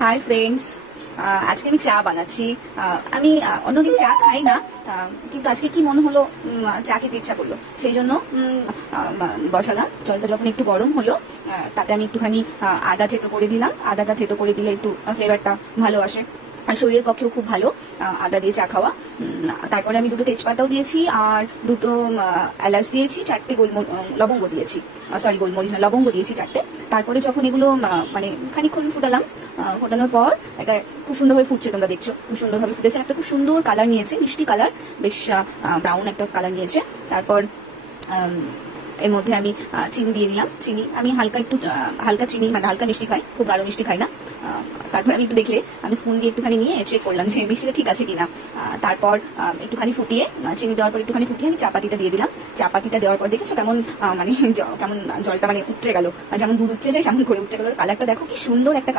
Hi friends, আজকে আমি চা বানাচ্ছি। আমি অন্যদিন চা খাই না, কিন্তু আজকে কি মনে হলো চা খেতে ইচ্ছা করলো, সেই জন্য বসালাম। জলটা যখন একটু গরম হলো, তাতে আমি একটুখানি আদা থেতো করে দিলাম। আদাটা থেতো করে দিলে একটু ফ্লেভারটা ভালো আসে, আর শরীরের পক্ষেও খুব ভালো আদা দিয়ে চা খাওয়া। তারপরে আমি দুটো তেজপাতাও দিয়েছি, আর দুটো এলাচ দিয়েছি, চারটে লবঙ্গ দিয়েছি। সরি, গোলমরিচ না, লবঙ্গ দিয়েছি চারটে। তারপরে যখন এগুলো মানে খানিকক্ষণ ফুটালাম, ফোটানোর পর এটা খুব সুন্দরভাবে ফুটছে, তোমরা দেখছো খুব সুন্দরভাবে ফুটেছে, একটা খুব সুন্দর কালার নিয়েছে, মিষ্টি কালার, বেশ ব্রাউন একটা কালার নিয়েছে। তারপর এর মধ্যে আমি চিনি দিয়ে দিলাম। চিনি আমি হালকা একটু হালকা চিনি, মানে হালকা মিষ্টি খাই, খুব গাঢ় মিষ্টি খাই না। তারপর আমি একটু দেখলে আমি স্পুন দিয়ে একটুখানি নিয়ে চেক করলাম যে মিষ্টিটা ঠিক আছে কিনা। তারপর একটুখানি ফুটিয়ে, চিনি দেওয়ার পর একটুখানি ফুটিয়ে আমি চাপাতিটা দিয়ে দিলাম। চাপাতিটা দেওয়ার পর দেখেছো কেমন মানে কেমন জলটা মানে উঠে গেল, যেমন দুধ উঠছে যায় সেমন করে উঠে গেল। কালারটা দেখো কি সুন্দর একটা কালার।